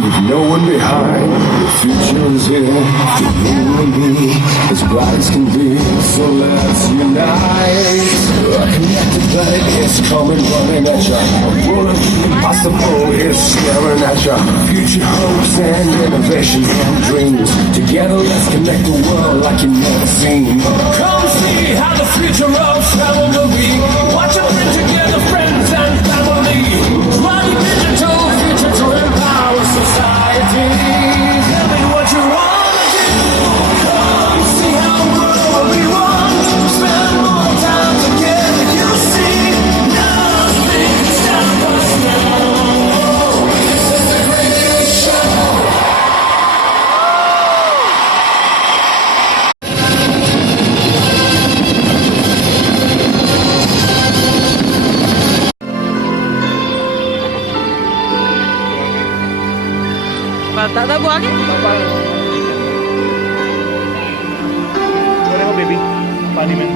leave no one behind. The future is here, for you and me, as bright as can be. So let's unite. A connected planet is coming, running at ya. A world of the impossible is staring at ya. Future hopes and innovations and dreams. Together, let's connect the world like you've never seen. Come see how the future of travel will be. Watch it bring together friends and family. Running digital future to empower society. Tell me what you wanna do. Come see how world we want. Spend more time together. You see, nothing can stop us now. This is the greatest show. दादा वो आगे हो baby पानी में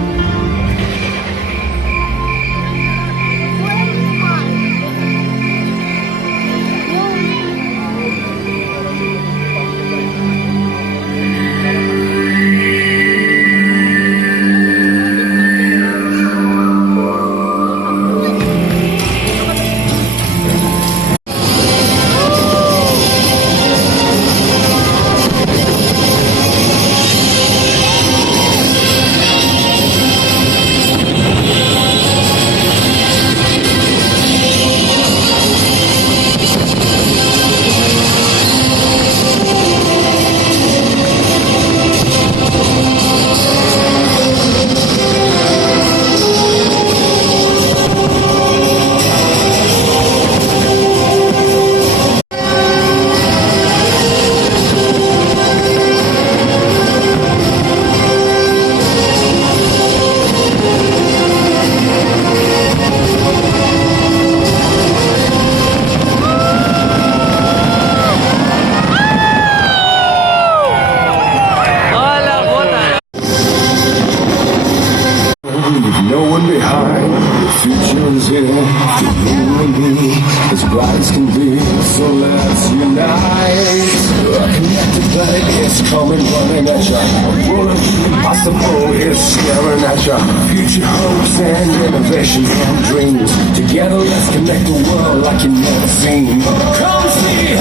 Leave no one behind. The future is here, for you and me, as bright as can be. So let's unite. A connected planet is coming, running at ya. A world of the impossible is staring at ya. Future hopes and innovations and dreams. Together, let's connect the world like you've never seen. Come see